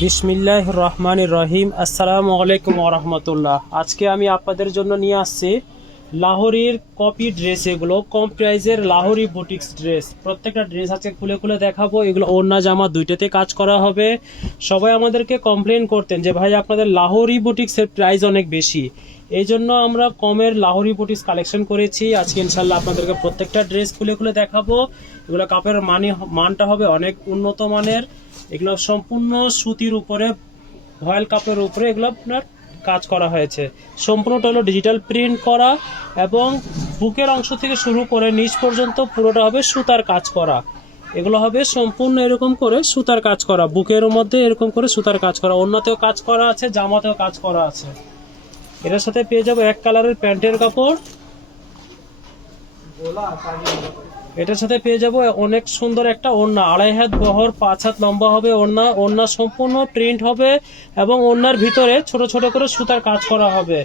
বিসমিল্লাহির রহমানির রহিম। আসসালামু আলাইকুম ওয়া রাহমাতুল্লাহ। আজকে আমি আপনাদের জন্য নিয়ে আসছি লাহোরির কপি ড্রেস। এগুলো কম প্রাইজের লাহোরি বুটিক্স ড্রেস। প্রত্যেকটা ড্রেস আজকে খুলে খুলে দেখাবো। এগুলো ওড়না জামা দুইটাতে কাজ করা হবে। সবাই আমাদেরকে কমপ্লেন করতেন যে ভাই আপনাদের লাহোরি বুটিক্সের প্রাইস অনেক বেশি, এই জন্য আমরা কমের লাহোরি বুটিক্স কালেকশন করেছি। আজকে ইনশাল্লাহ আপনাদেরকে প্রত্যেকটা ড্রেস খুলে খুলে দেখাবো। এগুলো কাপড়ের মানটা হবে অনেক উন্নত মানের। এগুলো সম্পূর্ণ সুতির উপরে, ভয়েল কাপড়ের উপরে এগুলো আপনার কাজ করা হয়েছে। সম্পূর্ণটা হলো ডিজিটাল প্রিন্ট করা এবং বুকের অংশ থেকে শুরু করে নিচ পর্যন্ত পুরোটা হবে সুতার কাজ করা। এগুলো হবে সম্পূর্ণ এরকম করে সুতার কাজ করা, বুকের মধ্যে এরকম করে সুতার কাজ করা। ওড়নাতেও কাজ করা আছে, জামাতেও কাজ করা আছে। এটার সাথে পেয়ে যাবো এক কালারের প্যান্টের কাপড়। এটার সাথে পেয়ে যাবো অনেক সুন্দর একটা ওড়না, 2.5 হাত বহর 5 হাত লম্বা হবে ওড়না। ওড়না সম্পূর্ণ প্রিন্ট হবে এবং ওড়নার ভিতরে ছোট ছোট করে সুতার কাজ করা হবে।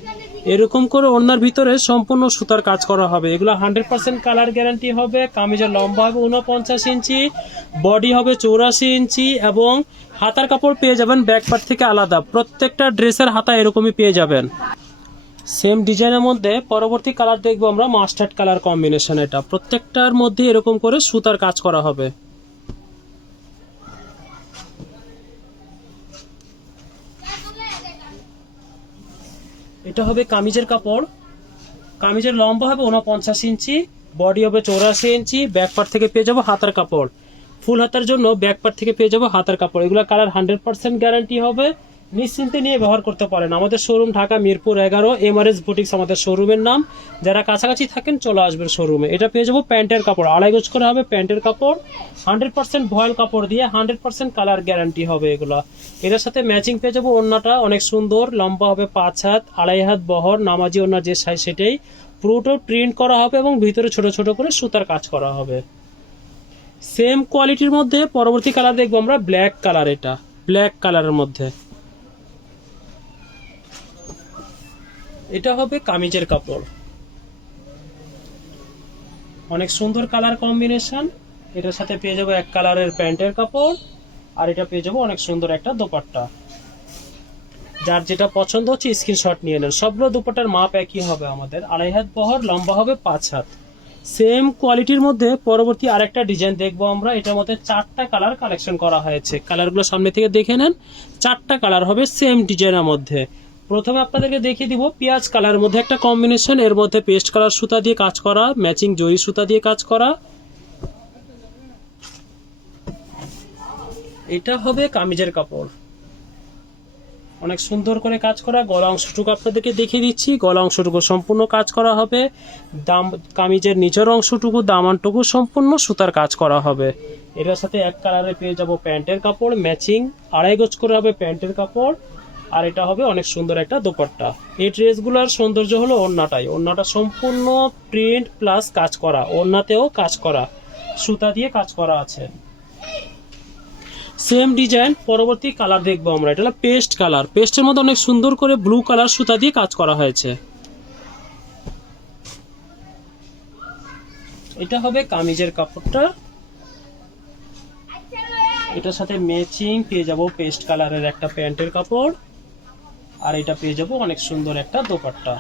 এরকম করে ওড়নার ভিতরে সম্পূর্ণ সুতার কাজ করা হবে। এগুলো 100% কালার গ্যারান্টি হবে। কামিজের লম্বা হবে 49 ইঞ্চি, বডি হবে 84 ইঞ্চি এবং হাতার কাপড় পেয়ে যাবেন ব্যাক পার্ট থেকে আলাদা। প্রত্যেকটা ড্রেসের হাতা এরকমই পেয়ে যাবেন। সেম ডিজাইনের মধ্যে পরবর্তী কালার দেখবো আমরা মাস্টার্ড কালার কম্বিনেশন। এটা প্রত্যেকটার মধ্যে এরকম করে সুতার কাজ করা হবে। এটা হবে কামিজের কাপড়। কামিজের লম্বা হবে 49 ইঞ্চি, বডি হবে 84 ইঞ্চি। ব্যাক পার্ট থেকে পেয়ে যাবো হাতার কাপড়। ফুল হাতার জন্য ব্যাক পার্ট থেকে পেয়ে যাবো হাতার কাপড়। এগুলো কালার 100% গ্যারান্টি হবে। নিশ্চিন্তে নিয়ে ব্যবহার করতে পারেন। আমাদের showroom Dhaka Mirpur 11, Mrs boutiques আমাদের শোরুমের নাম। যারা কাছাকাছি থাকেন চলে আসবেন শোরুমে। এটা পেয়ে যাবো প্যান্টের কাপড়, 2.5 গজ করে হবে প্যান্টের কাপড়। 100% ভয়েল কাপড় দিয়ে 100% কালার গ্যারান্টি হবে এগুলা। এটার সাথে ম্যাচিং পেয়ে যাবো ওড়নাটা অনেক সুন্দর, লম্বা হবে 5 হাত, 2.5 হাত বহর, নামাজি ওড়না যে সাইজ সেটাই। পুরোটা প্রিন্ট করা হবে এবং ভিতরে ছোট ছোট করে সুতার কাজ করা হবে। সেম কোয়ালিটির মধ্যে পরবর্তী কালার দেখবো আমরা ব্ল্যাক কালার। এটা ব্ল্যাক কালারের মধ্যে এটা হবে কামিজের কাপড়। অনেক সুন্দর কালার কম্বিনেশন। এটার সাথে পেয়ে যাবো এক কালারের প্যান্টের কাপড় আর এটা পেয়ে যাবো অনেক সুন্দর একটা দোপাট্টা। যার যেটা পছন্দ হচ্ছে স্ক্রিনশট নিয়ে নেন। সবগুলো দোপাট্টার মাপ একই হবে আমাদের, 2.5 হাত বহর, লম্বা হবে 5 হাত। সেম কোয়ালিটির মধ্যে পরবর্তী আরেকটা ডিজাইন দেখবো আমরা। এটার মধ্যে 4টা কালার কালেকশন করা হয়েছে। কালারগুলো সামনে থেকে দেখে নেন। 4টা কালার হবে সেম ডিজাইনের মধ্যে। প্রথমে আপনাদেরকে দেখিয়ে দিব পেঁয়াজ কালারের মধ্যে একটা কম্বিনেশন। এর মধ্যে পেস্ট কালার সুতা দিয়ে কাজ করা, ম্যাচিং জরি সুতা দিয়ে কাজ করা। এটা হবে কামিজের কাপড়, অনেক সুন্দর করে কাজ করা। গলা অংশটুকু আপনাদেরকে দেখিয়ে দিচ্ছি। গলা অংশটুকু সম্পূর্ণ কাজ করা হবে। কামিজের নিচের অংশটুকু, দামানটুকু সম্পূর্ণ সুতার কাজ করা হবে। এটার সাথে এক কালারে পেয়ে যাব প্যান্টের কাপড়, ম্যাচিং 2.5 গজ করে হবে প্যান্টের কাপড়। আর এটা হবে অনেক সুন্দর একটা দোপাট্টা। এই ড্রেসগুলোর সৌন্দর্য হলো ওড়নাটাই। ওড়নাটা সম্পূর্ণ প্রিন্ট প্লাস কাজ করা, ওড়নাতেও কাজ করা, সুতা দিয়ে কাজ করা আছে। সেম ডিজাইন পরবর্তী কালার দেখবো আমরা। এটা হলো পেস্ট কালার। পেস্টের মধ্যে অনেক সুন্দর করে ব্লু কালার সুতা দিয়ে কাজ করা হয়েছে। এটা হবে কামিজের কাপড়টা। এটার সাথে ম্যাচিং পেয়ে যাব পেস্ট কালারের একটা প্যান্টের কাপড় আর এটা পেয়ে যাব অনেক সুন্দর একটা দোপাট্টা।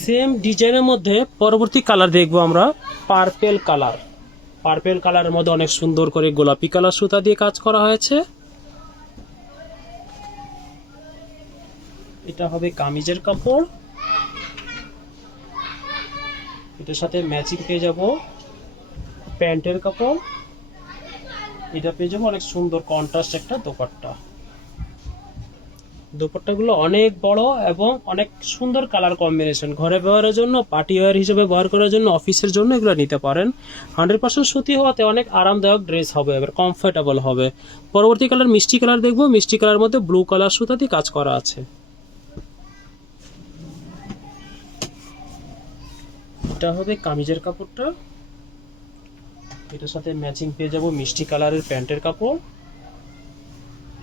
সেম ডিজাইনের মধ্যে পরবর্তী কালার দেখবো আমরা পার্পেল কালার। পার্পেল কালারের মধ্যে অনেক সুন্দর করে গোলাপি কালার সুতা দিয়ে কাজ করা হয়েছে। এটা হবে কামিজের কাপড়। এটার সাথে ম্যাচিং পেয়ে যাব প্যান্টের কাপড়। এটা পেয়ে যাবো অনেক সুন্দর কন্ট্রাস্ট একটা দোপাট্টা। দোপাট্টাগুলো অনেক বড় এবং অনেক সুন্দর কালার কম্বিনেশন। ঘরে ব্যবহারের জন্য, পার্টি ওয়্যার হিসেবে ব্যবহার করার জন্য, অফিসের জন্য এগুলো নিতে পারেন। 100% সুতি হওয়াতে অনেক আরামদায়ক ড্রেস হবে, এবার কমফোর্টেবল হবে। পরবর্তী কালার মিষ্টি কালার দেখবো। মিষ্টি কালার মধ্যে ব্লু কালার সুতা দিয়ে কাজ করা আছে। এটা হবে কামিজের কাপড়টা। এটার সাথে ম্যাচিং পেয়ে যাব মিষ্টি কালারের প্যান্টের কাপড়।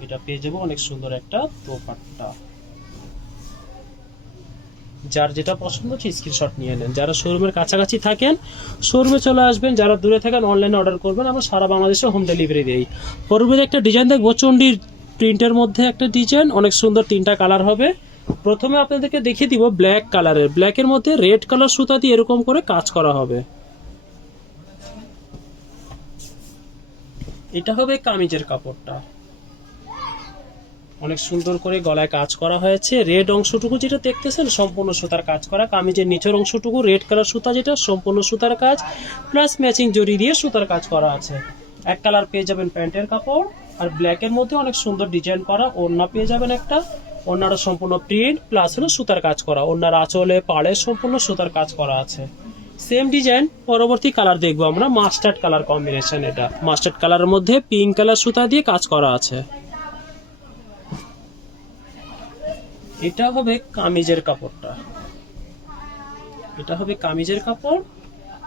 এটা পেয়ে যাবো অনেক সুন্দর একটা দোপাট্টা। যার যেটা পছন্দ হচ্ছে স্ক্রিনশট নিয়ে নেন। যারা শোরুমের কাছাকাছি থাকেন শোরুমে চলে আসবেন, যারা দূরে থাকেন অনলাইনে অর্ডার করবেন, আমরা সারা বাংলাদেশে হোম ডেলিভারি দিই। পরবর্তী একটা ডিজাইন দেখবো, চণ্ডীর প্রিন্টের মধ্যে একটা ডিজাইন, অনেক সুন্দর, 3টা কালার হবে। প্রথমে আপনাদেরকে দেখিয়ে দিব ব্ল্যাক কালারের, ব্ল্যাকের মধ্যে রেড কালার সুতা দিয়ে এরকম করে কাজ করা হবে। এটা হবে কামিজের কাপড়টা, অনেক সুন্দর করে গলায় কাজ করা হয়েছে। রেড অংশটুকু যেটা দেখতেছেন সম্পূর্ণ সুতার কাজ করা, কামিজের নিচের অংশটুকু রেড কালার সুতা যেটা সম্পূর্ণ সুতার কাজ, প্লাস ম্যাচিং জড়ি দিয়ে সুতার কাজ করা আছে। এক কালার পেয়ে যাবেন প্যান্টের কাপড়, আর ব্ল্যাকের মধ্যে অনেক সুন্দর ডিজাইন করা ওড়না পেয়ে যাবেন একটা, ওড়নাটা সম্পূর্ণ প্রিন্ট প্লাস হলো সুতার কাজ করা, ওড়নার আঁচলে পাড়ে সম্পূর্ণ সুতার কাজ করা আছে। সেম ডিজাইন পরবর্তী কালার দেখবো আমরা মাস্টার্ড কালার কম্বিনেশন, এটা মাস্টার্ড কালারের মধ্যে পিঙ্ক কালার সুতা দিয়ে কাজ করা আছে। এটা হবে কামিজের কাপড়টা, এটা হবে কামিজের কাপড়,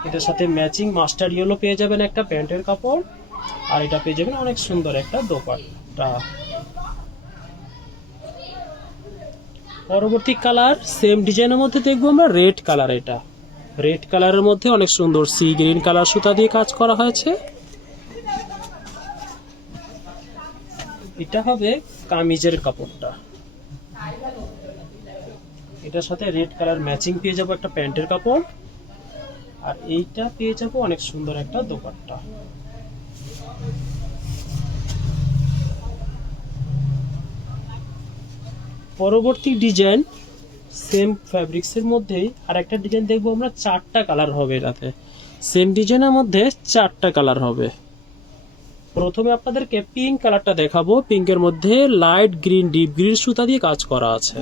এটার সাথে ম্যাচিং মাস্টার্ড ইয়েলো পেয়ে যাবেন একটা প্যান্টের কাপড়, আর এটা পেয়ে যাবেন অনেক সুন্দর একটা দোপাট্টা। পরবর্তী কালার সেম ডিজাইনের মধ্যে দেখবো আমরা রেড কালার, এটা রেড কালারের মধ্যে অনেক সুন্দর সি গ্রিন কালার সুতা দিয়ে কাজ করা হয়েছে। এটা হবে কামিজের কাপড়টা, এটার সাথে রেড কালার ম্যাচিং পেয়ে যাবো একটা প্যান্টের কাপড়, আর এইটা পেয়ে যাবো অনেক সুন্দর একটা দোপাট্টা। পরবর্তী ডিজাইন সেম ফ্যাব্রিক্সের মধ্যেই আর একটা ডিজাইন দেখবো আমরা, 4টা কালার হবে এটাতে, সেম ডিজাইনের মধ্যে 4টা কালার হবে। প্রথমে আপনাদেরকে পিঙ্ক কালারটা দেখাবো, পিঙ্কের মধ্যে লাইট গ্রিন ডিপ গ্রিন সুতা দিয়ে কাজ করা আছে।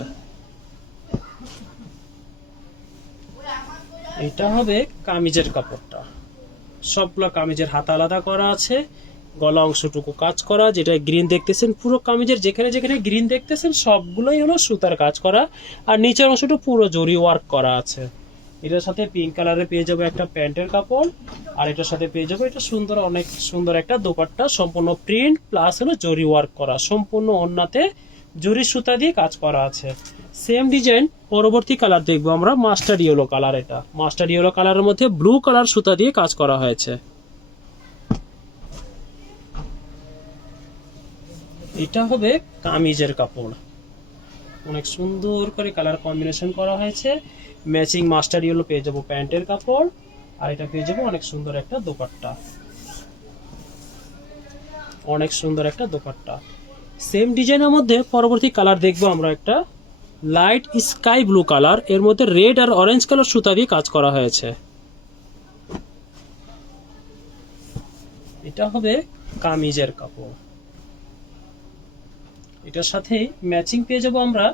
এটা হবে কামিজের কাপড়টা, সবগুলো কামিজের হাতা আলাদা করা আছে, গলা অংশটুকু কাজ করা, যেটা গ্রিন দেখতেছেন পুরো কামিজের যেখানে যেখানে গ্রিন দেখতেছেন সবগুলোই হলো সুতার কাজ করা, আর নিচের অংশটা পুরো জরি ওয়ার্ক করা আছে। এটার সাথে পিঙ্ক কালারে পেয়ে যাবো একটা প্যান্টের কাপড়, আর এটার সাথে পেয়ে যাবো এটা সুন্দর, অনেক সুন্দর একটা দোপাট্টা, সম্পূর্ণ প্রিন্ট প্লাস হলো জরি ওয়ার্ক করা, সম্পূর্ণ ওড়নাতে জরি সুতা দিয়ে কাজ করা আছে। সেম ডিজাইন পরবর্তী কালার দেখবো আমরা মাস্টার্ড ইয়েলো কালার, এটা মাস্টার্ড ইয়েলো কালারের মধ্যে ব্লু কালার সুতা দিয়ে কাজ করা হয়েছে। এটা হবে কামিজের কাপড়, অনেক সুন্দর করে কালার কম্বিনেশন করা হয়েছে, ম্যাচিং মাস্টার ইয়েলো পেয়ে যাবো প্যান্টের কাপড়, আর এটা পেয়ে যাবো অনেক সুন্দর একটা দোপাট্টা, অনেক সুন্দর একটা দোপাট্টা। সেম ডিজাইনের মধ্যে পরবর্তী কালার দেখবো আমরা একটা লাইট স্কাই ব্লু কালার, এর মধ্যে রেড আর অরেঞ্জ কালার সুতা দিয়ে কাজ করা হয়েছে। এটা হবে কামিজের কাপড়, এটার সাথে ম্যাচিং পেয়ে যাব আমরা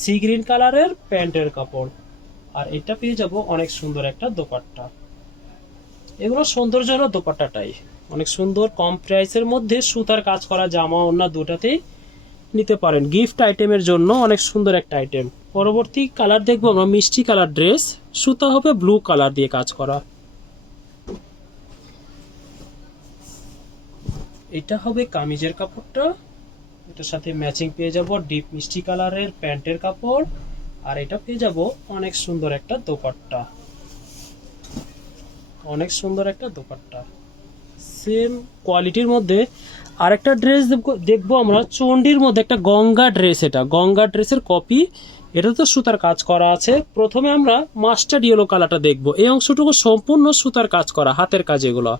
সি গ্রিন কালারের প্যান্টের কাপড়, আর এটা পেয়ে যাব অনেক সুন্দর একটা দোপাট্টা। এগুলো সৌন্দর্য হলো দোপাট্টাটাই, অনেক সুন্দর, কম প্রাইসের মধ্যে সুতার কাজ করা জামা ওড়না দুটাতেই নিতে পারেন, গিফট আইটেমের জন্য অনেক সুন্দর একটা আইটেম। পরবর্তী কালার দেখবো আমরা মিষ্টি কালার ড্রেস, সুতা হবে ব্লু কালার দিয়ে কাজ করা। এটা হবে কামিজের কাপড়টা, এটার সাথে ম্যাচিং পেয়ে যাব ডিপ মিষ্টি কালারের প্যান্টের কাপড়, আর এটা পেয়ে যাব অনেক সুন্দর একটা দোপাট্টা, অনেক সুন্দর একটা দোপাট্টা। সেম কোয়ালিটির মধ্যে আরেকটা ড্রেস দেখবো আমরা চণ্ডীর মধ্যে একটা গঙ্গা ড্রেস, এটা গঙ্গা ড্রেসের কপি, এটা তো সুতার কাজ করা আছে। প্রথমে আমরা মাস্টার্ড ইয়েলো কালারটা দেখবো, এই অংশটুকু সম্পূর্ণ সুতার কাজ করা, হাতের কাজ এগুলো।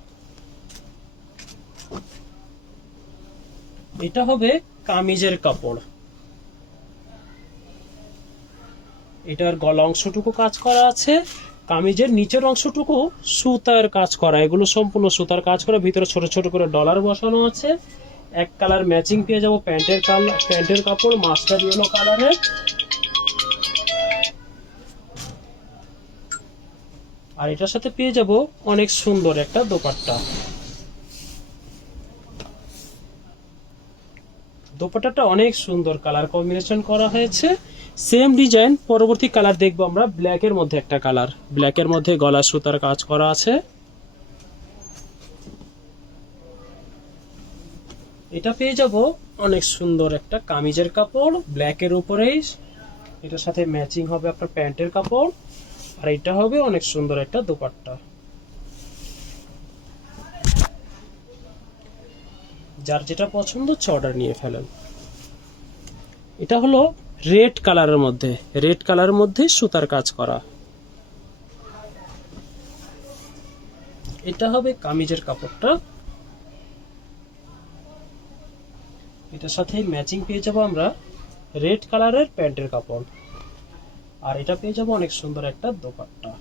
এটা হবে কামিজের কাপড়, এটার গলা অংশটুকু কাজ করা আছে, কামিজের নিচের অংশটুকু সুতার কাজ করা, এগুলো সম্পূর্ণ সুতার কাজ করা, ভিতরে ছোট ছোট করে ডলার বসানো আছে। এক কালার ম্যাচিং পেয়ে যাব প্যান্টের কাপড় মাস্টার ইয়েলো কালারের, আর এটার সাথে পেয়ে যাব অনেক সুন্দর একটা দোপাট্টা। দোপাট্টাটা অনেক সুন্দর কালার কম্বিনেশন করা হয়েছে। সেম ডিজাইন পরবর্তী কালার দেখবো আমরা ব্ল্যাকের মধ্যে একটা কালার, ব্ল্যাকের মধ্যে গলা সুতার কাজ করা আছে। এটা পেয়ে যাব অনেক সুন্দর একটা কামিজের কাপড়, ব্ল্যাকের উপরেই এটার সাথে ম্যাচিং হবে আপনার প্যান্টের কাপড়, আর এটা হবে অনেক সুন্দর একটা দোপাট্টা। যার যেটা পছন্দ হচ্ছে অর্ডার নিয়ে ফেলেন। এটা হলো রেড কালারের মধ্যে, রেড কালারের মধ্যে সুতার কাজ করা। এটা হবে কামিজের কাপড়টা, এটার সাথে ম্যাচিং পেয়ে যাবো আমরা রেড কালারের প্যান্টের কাপড়, আর এটা পেয়ে যাবো অনেক সুন্দর একটা দোপাট্টা।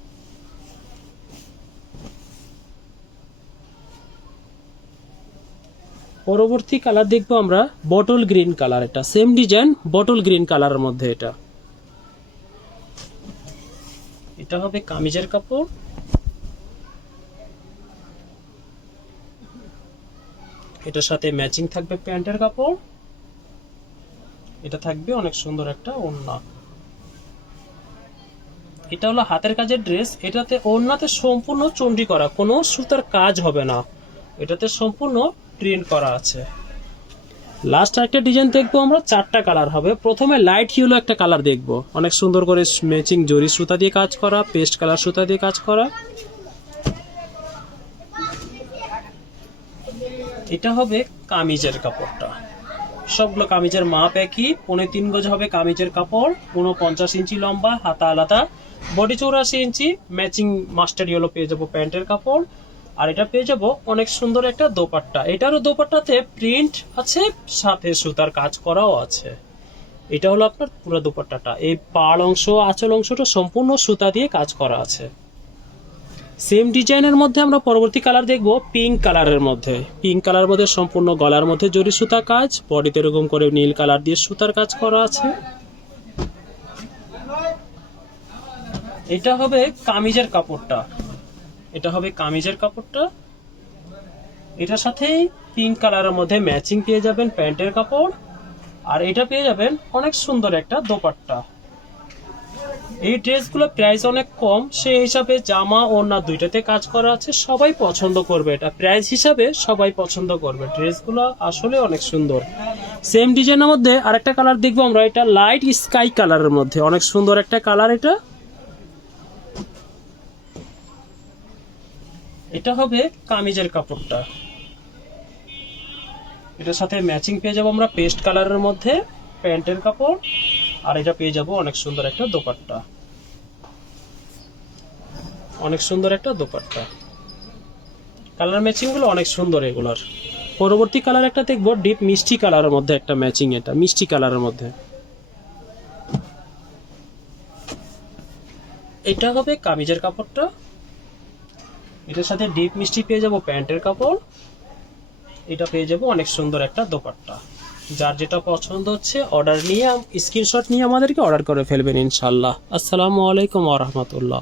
পরবর্তী কালার দেখবো আমরা বটল গ্রিন কালার, এটা সেম ডিজাইন বটল গ্রিন কালারের মধ্যে। এটা হবে কামিজের কাপড়, এটার সাথে ম্যাচিং থাকবে প্যান্টের কাপড়, এটা থাকবে অনেক সুন্দর একটা ওড়না। এটা হলো হাতের কাজের ড্রেস, এটাতে ওড়নাতে সম্পূর্ণ চন্ডি করা, কোনো সুতার কাজ হবে না, এটাতে সম্পূর্ণ প্রিন্ট করা আছে। লাস্ট একটা ডিজাইন দেখবো আমরা, 4টা কালার হবে। প্রথমে লাইট ইয়েলো একটা কালার দেখবো, অনেক সুন্দর করে ম্যাচিং জরি সুতা দিয়ে কাজ করা, পেস্ট কালার সুতা দিয়ে কাজ করা। এটা হবে কামিজের কাপড়টা, সবগুলো কামিজের মাপ একই, 3.25 গজ হবে কামিজের কাপড়, 49 ইঞ্চি লম্বা, হাতা আলাদা, বডি 84 ইঞ্চি, ম্যাচিং মাস্টার ইয়েলো পেয়ে যাবো প্যান্টের কাপড়, আর এটা পেয়ে যাবো অনেক সুন্দর একটা দোপাট্টা। এটারও দোপাট্টাতে প্রিন্ট আছে, সাথে সুতার কাজ করাও আছে। এটা হলো আপনার পুরো দোপাট্টাটা, এই পাড় অংশ আঁচল অংশটা সম্পূর্ণ সুতা দিয়ে কাজ করা আছে। সেম ডিজাইনের মধ্যে আমরা পরবর্তী কালার দেখবো পিঙ্ক কালারের মধ্যে। পিঙ্ক কালারের মধ্যে সম্পূর্ণ গলার মধ্যে জরি সুতা কাজ, বডিতে এরকম করে নীল কালার দিয়ে সুতার কাজ করা আছে। এটা হবে কামিজের কাপড়টা, এটা হবে কামিজের কাপড়টা, এটার সাথেই পিঙ্ক কালারের মধ্যে ম্যাচিং পেয়ে যাবেন প্যান্টের কাপড়, আর এটা পেয়ে যাবেন অনেক সুন্দর একটা দোপাট্টা। এই ড্রেসগুলো প্রাইস অনেক কম, সেই হিসাবে জামা ওড়না দুইটাতে কাজ করা আছে, সবাই পছন্দ করবে। এটা প্রাইস হিসাবে সবাই পছন্দ করবে, ড্রেসগুলো আসলে অনেক সুন্দর। সেম ডিজাইনের মধ্যে আরেকটা কালার দেখবো আমরা, এটা লাইট স্কাই কালারের মধ্যে, অনেক সুন্দর একটা কালার। এটা হবে কামিজের কাপড়টা, এটার সাথে ম্যাচিং পেয়ে যাবো আমরা পেস্ট কালারের মধ্যে প্যান্টের কাপড়, আর এটা পেয়ে যাবো অনেক সুন্দর একটা দোপাট্টা, অনেক সুন্দর একটা দোপাট্টা। কালার ম্যাচিং গুলো অনেক সুন্দর এগুলোর। পরবর্তী কালার একটা দেখবো ডিপ মিষ্টি কালারের মধ্যে একটা ম্যাচিং, এটা মিষ্টি কালারের মধ্যে। এটা হবে কামিজের কাপড়টা, এটার সাথে ডিপ মিষ্টি পেয়ে যাবো প্যান্টের কাপড়, এটা পেয়ে যাবো অনেক সুন্দর একটা দোপাট্টা। যার যেটা পছন্দ হচ্ছে অর্ডার নিয়ে স্ক্রিনশট নিয়ে আমাদেরকে অর্ডার করে ফেলবেন ইনশাল্লাহ। আসসালামু আলাইকুম ওয়া রাহমাতুল্লাহ।